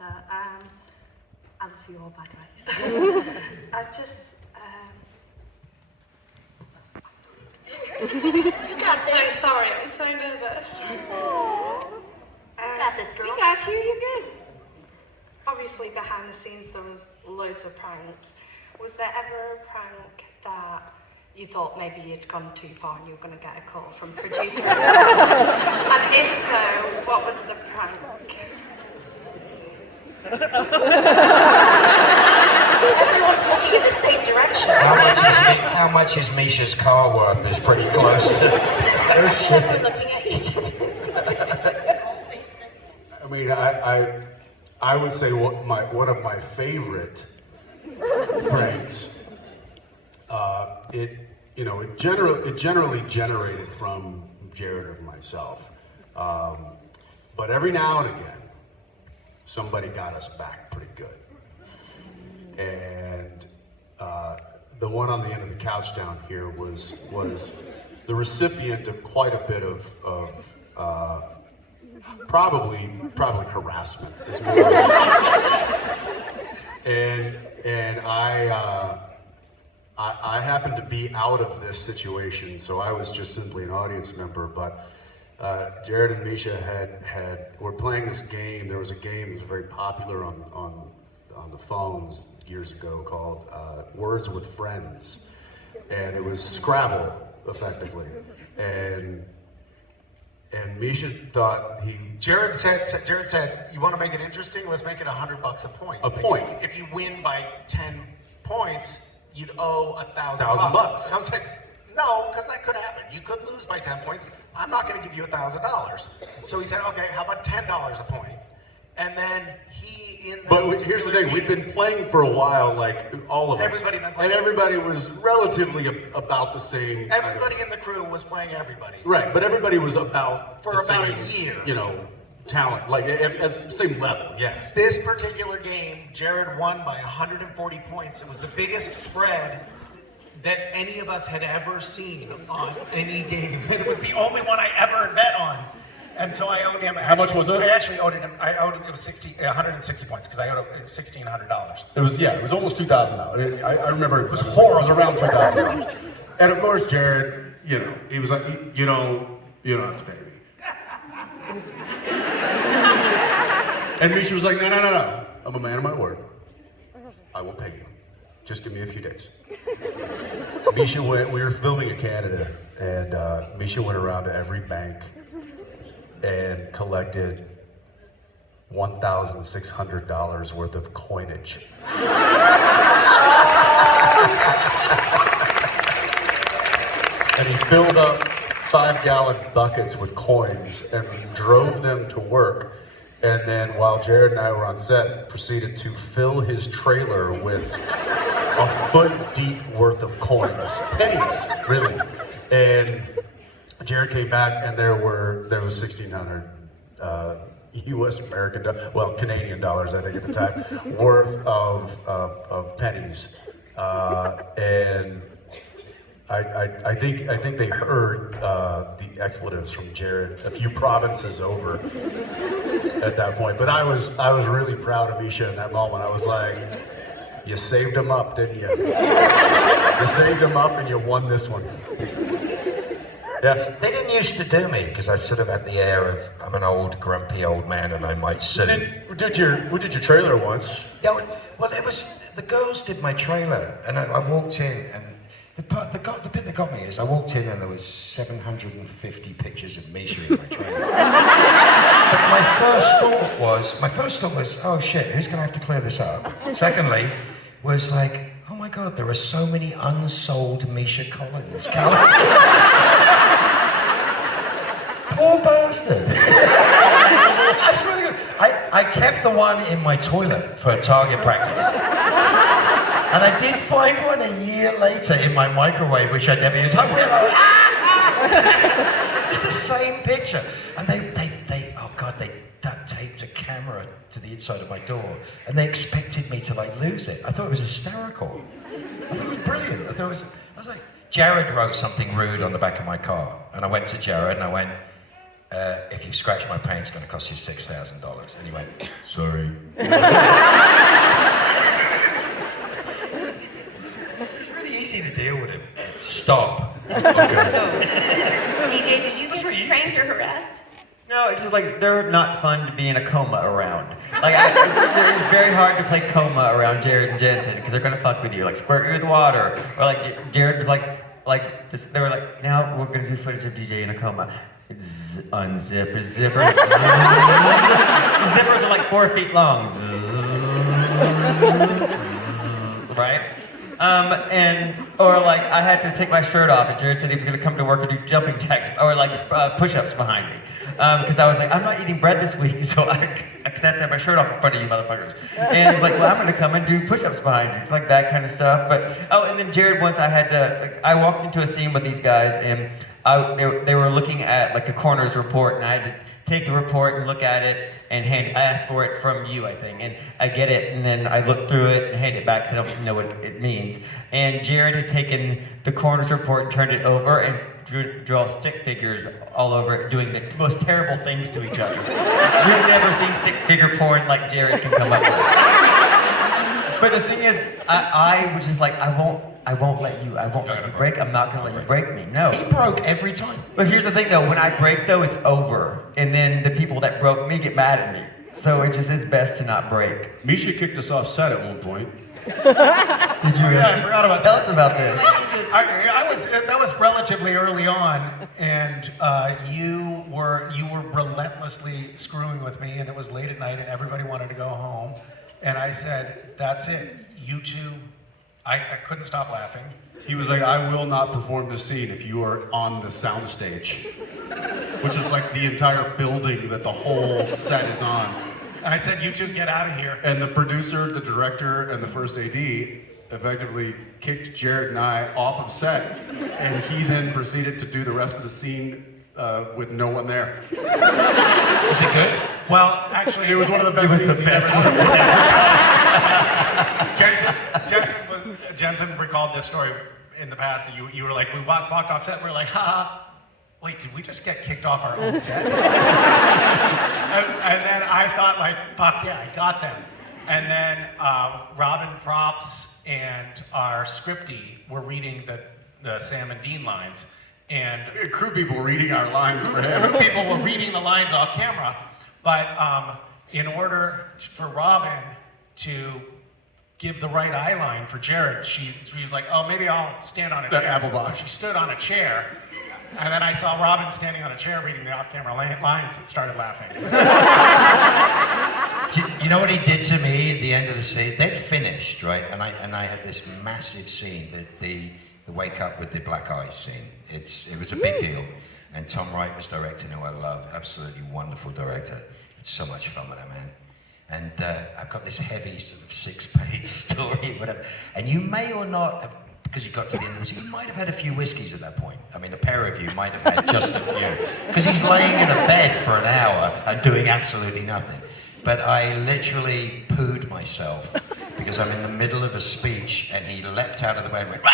Samantha. I love you all, by the way. I just, I'm so sorry, I'm so nervous. You got this, girl. You got you, you're good. Obviously, behind the scenes, there was loads of pranks. Was there ever a prank that you thought maybe you'd gone too far and you were going to get a call from producer? And if so, what was the prank? Everyone's looking in the same direction. How much is Misha's car worth is pretty close to... Everyone looking at you. I mean, I would say one of my favorite pranks, it generally generated from Jared or myself. But every now and again, somebody got us back pretty good. And the one on the end of the couch down here was the recipient of quite a bit of probably harassment as well. And I happened to be out of this situation, so I was just simply an audience member. But Jared and Misha were playing this game. There was a game that was very popular on the phones years ago called Words with Friends, and it was Scrabble effectively. And Misha thought Jared said, you want to make it interesting? Let's make it $100 a point. A point. If you win by 10 points, you'd owe $1,000. $1,000. I was like, no, because that could happen. You could lose by 10 points. I'm not going to give you $1,000. So he said, okay, how about $10 a point? And then But here's the thing, we've been playing for a while, like all of us. Everybody been playing. And everybody was relatively about the same. Everybody in the crew was playing everybody. Right, but everybody was about For the about same, a year. Talent, like at the same level, yeah. This particular game, Jared won by 140 points. It was the biggest spread that any of us had ever seen on any game. It was the only one I ever bet on. And so I owed him. How much was it? I actually owed him. It was 160 points because I owed him $1,600. It was almost $2,000. I remember it was horrible. It was around $2,000. And of course, Jared, he was like, you don't have to pay me. And Misha was like, no. I'm a man of my word. I will pay you. Just give me a few days. Misha we were filming in Canada, and Misha went around to every bank and collected $1,600 worth of coinage. And he filled up 5-gallon buckets with coins and drove them to work. And then while Jared and I were on set, proceeded to fill his trailer with a foot deep worth of coins. Pennies, really. And Jared came back and there was 1,600 Canadian dollars, I think at the time, worth of pennies. And I think they heard the expletives from Jared a few provinces over at that point. But I was really proud of Misha in that moment. I was like, you saved him up, didn't you? You saved him up and you won this one. Yeah. They didn't used to do me because I sort of had the air of I'm an old, grumpy old man and I might sit. We did your trailer once. Yeah, well, it was the girls did my trailer, and I walked in, and the bit that got me is I walked in and there was 750 pictures of Misha in my trailer. But my first thought was, oh shit, who's going to have to clear this up? Secondly, was like, oh my God, there are so many unsold Misha Collins calendars. Poor bastard. That's really good. I kept the one in my toilet for target practice. And I did find one a year later in my microwave, which I never used. I went, it's the same picture. And they duct taped a camera to the inside of my door, and they expected me to lose it. I thought it was hysterical. I thought it was brilliant. I was like, Jared wrote something rude on the back of my car, and I went to Jared and I went, if you scratch my paint, it's going to cost you $6,000. And he went, sorry. It's really easy to deal with him. Stop. Okay. DJ, did you get pranked or harassed? No, it's just like they're not fun to be in a coma around. Like it's very hard to play coma around Jared and Jensen because they're gonna fuck with you, like squirt you with water, or like Jared was just, they were like, now we're gonna do footage of DJ in a coma. Unzip his zippers. The zippers are like 4 feet long. Right? Or like I had to take my shirt off and Jared said he was gonna come to work and do jumping jacks or like push-ups behind me. Because I was like, I'm not eating bread this week, so I have to have my shirt off in front of you motherfuckers. And he was like, well, I'm gonna come and do push-ups behind you. It's like that kind of stuff. But, and then Jared once I walked into a scene with these guys and they were looking at like a coroner's report and I had to take the report and look at it and I asked for it from you, I think. And I get it, and then I look through it and hand it back because I don't know what it means. And Jared had taken the coroner's report and turned it over and draw stick figures all over it, doing the most terrible things to each other. You've never seen stick figure porn like Jared can come up with. But the thing is, I was just like, I won't let you break. I'm not gonna let you break me. No. He broke every time. But here's the thing though, when I break though, it's over. And then the people that broke me get mad at me. So it just is best to not break. Misha kicked us off set at one point. Did you really? Yeah, I forgot about Tell that. us about this. That was relatively early on, and you were relentlessly screwing with me, and it was late at night, and everybody wanted to go home, and I said, "That's it, you two." I couldn't stop laughing. He was like, I will not perform this scene if you are on the soundstage, which is like the entire building that the whole set is on. And I said, "You two get out of here." And the producer, the director, and the first AD effectively kicked Jared and I off of set, and he then proceeded to do the rest of the scene with no one there. Was it good? Well, actually, It was one of the best scenes he's ever done. Jensen recalled this story in the past, and you were like, we walked off set, and we were like, ha. Wait, did we just get kicked off our own set? and then I thought, like, fuck yeah, I got them. And then Robin Props and our scriptie were reading the Sam and Dean lines. And Crew people reading our lines for him. crew people were reading the lines off camera. But in order for Robin to give the right eye line for Jared, she was like, oh, maybe I'll stand on a That chair. apple box. So she stood on a chair. And then I saw Robin standing on a chair reading the off-camera lines and started laughing. You know what he did to me at the end of the scene? They'd finished, right? And I had this massive scene, the wake up with the black eyes scene. It was a big deal. And Tom Wright was directing, who I love, absolutely wonderful director. It's so much fun with that man. And I've got this heavy sort of 6-page story, whatever. And you may or not have, because you got to the end of the scene, you might have had a few whiskeys at that point. I mean, a pair of you might have had just a few. Because he's laying in a bed for an hour and doing absolutely nothing. But I literally pooed myself because I'm in the middle of a speech and he leapt out of the bed and went,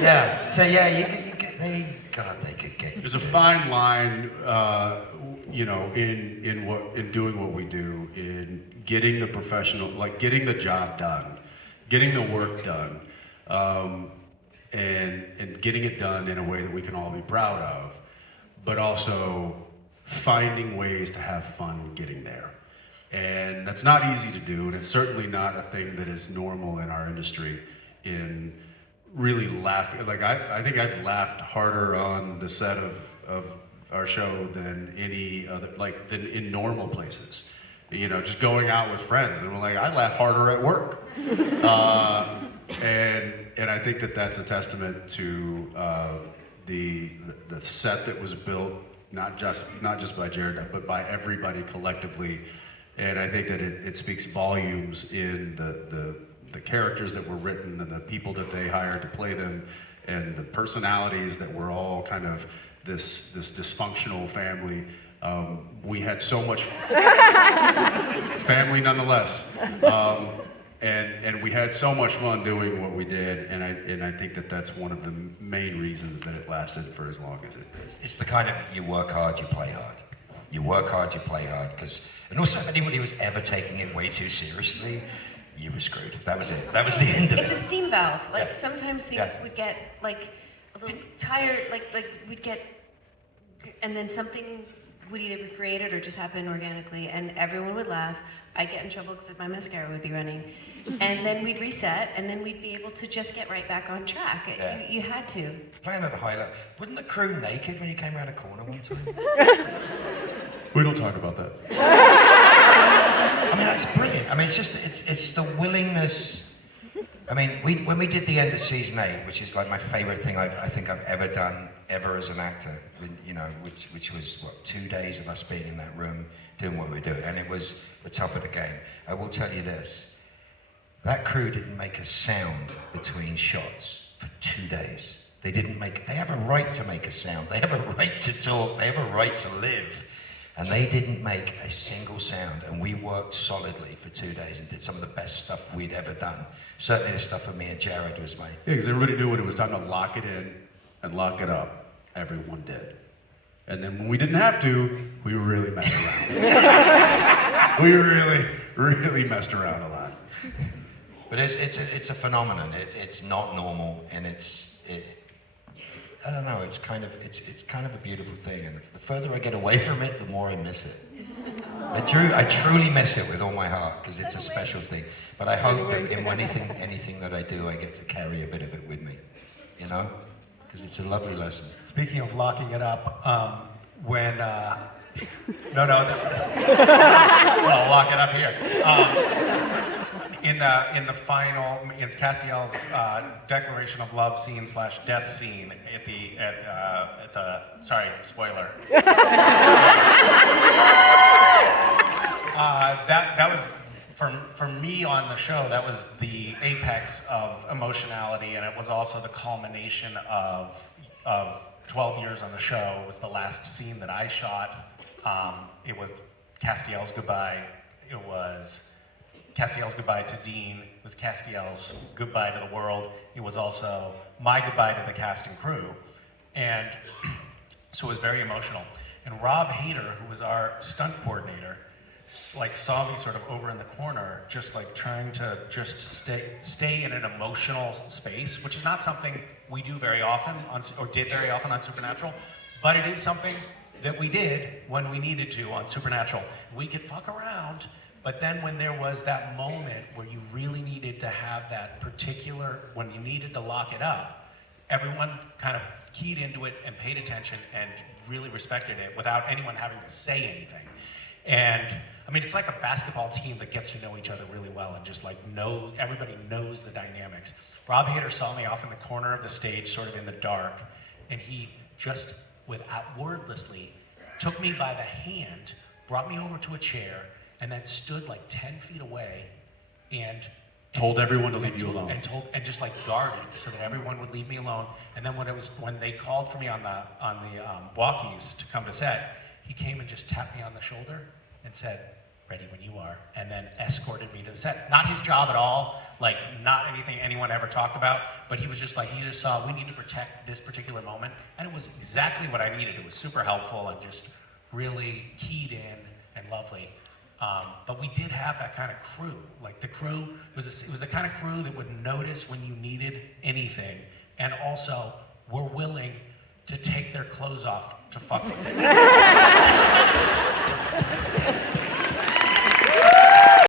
yeah. So yeah, they could get you. There's a fine line, in doing what we do, in getting the professional, like getting the job done, getting the work done, and getting it done in a way that we can all be proud of, but also finding ways to have fun getting there. And that's not easy to do, and it's certainly not a thing that is normal in our industry. In really laughing, like I think I've laughed harder on the set of our show than any other, like than in normal places. You know, just going out with friends, and we're like, I laugh harder at work. And I think that that's a testament to the set that was built, not just by Jared, but by everybody collectively. And I think that it speaks volumes in the characters that were written and the people that they hired to play them, and the personalities that were all kind of this dysfunctional family. We had so much family nonetheless. And we had so much fun doing what we did, and I think that that's one of the main reasons that it lasted for as long as it did. It's the kind of, you work hard, you play hard. You work hard, you play hard, and also if anybody was ever taking it way too seriously, you were screwed. That was it. That was the end of it. It's a steam valve. Like Yeah. sometimes things Yeah. would get like a little tired, like we'd get, and then something would either be created or just happen organically, and everyone would laugh. I'd get in trouble because my mascara would be running, and then we'd reset, and then we'd be able to just get right back on track. Yeah. You had to. Playing at a high level. Wasn't the crew naked when you came around a corner one time? We don't talk about that. I mean, that's brilliant. I mean, it's the willingness. I mean, when we did the end of season 8, which is like my favorite thing I think I've ever done ever as an actor, you know, which was what, 2 days of us being in that room doing what we do, and it was the top of the game. I will tell you this: that crew didn't make a sound between shots for 2 days. They didn't make. They have a right to make a sound. They have a right to talk. They have a right to live. And they didn't make a single sound, and we worked solidly for 2 days and did some of the best stuff we'd ever done. Certainly the stuff with me and Jared was my... Yeah, because everybody knew when it was time to lock it in and lock it up. Everyone did. And then when we didn't have to, we really messed around. We really messed around a lot. But it's a phenomenon. It's not normal, and I don't know. It's kind of a beautiful thing, and the further I get away from it, the more I miss it. I truly miss it with all my heart because it's a special thing. But I hope that in anything that I do, I get to carry a bit of it with me, you know, because it's a lovely lesson. Speaking of locking it up, when I'll lock it up here. In the final, in Castiel's declaration of love scene / death scene at the sorry, spoiler. That was for me on the show. That was the apex of emotionality, and it was also the culmination of 12 years on the show. It was the last scene that I shot. It was Castiel's goodbye. It was Castiel's goodbye to Dean. It was Castiel's goodbye to the world. It was also my goodbye to the cast and crew. And so it was very emotional. And Rob Hader, who was our stunt coordinator, saw me sort of over in the corner, just like trying to just stay in an emotional space, which is not something we do very often or did very often on Supernatural, but it is something that we did when we needed to on Supernatural. We could fuck around, but then when there was that moment where you really needed to have that particular, when you needed to lock it up, everyone kind of keyed into it and paid attention and really respected it without anyone having to say anything. And I mean, it's like a basketball team that gets to know each other really well and just like everybody knows the dynamics. Rob Hader saw me off in the corner of the stage, sort of in the dark, and he just, wordlessly, took me by the hand, brought me over to a chair, and then stood like 10 feet away and Told everyone to leave you alone. And just like guarded so that everyone would leave me alone. And then when they called for me on the walkies to come to set, he came and just tapped me on the shoulder and said, "Ready when you are," and then escorted me to the set. Not his job at all, like not anything anyone ever talked about, but he was just like, he just saw, we need to protect this particular moment. And it was exactly what I needed. It was super helpful and just really keyed in and lovely. But we did have that kind of crew. Like the crew, it was the kind of crew that would notice when you needed anything, and also were willing to take their clothes off to fuck with it.